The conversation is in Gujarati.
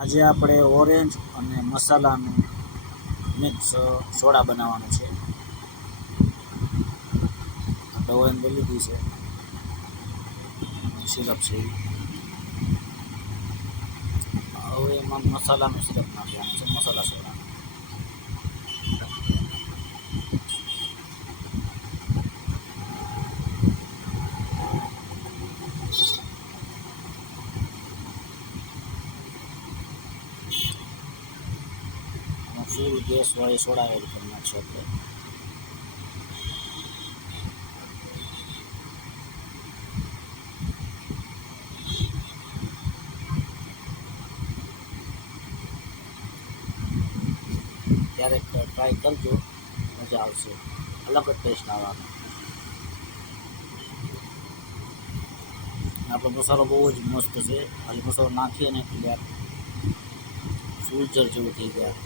આજે આપણે ઓરેન્જ અને મસાલાનું મિક્સ સોડા બનાવવાનું છે. આપણે ઓરેન્જ લઈ લીધી છે, સિરપ છે. હવે એમાં મસાલાનું સિરપ નાખવાનું છે, મસાલા સોડા. ફૂલ ગેસવાળી સોડા એડ કરી નાખશું આપણે. ક્યારેક ટ્રાય કરજો, મજા આવશે, અલગ જ ટેસ્ટ આવવાનો. આપણો મસાલો બહુ જ મસ્ત છે. ખાલી મસાલો નાખીએ ને એટલે ફૂલ જેવું થઈ ગયા.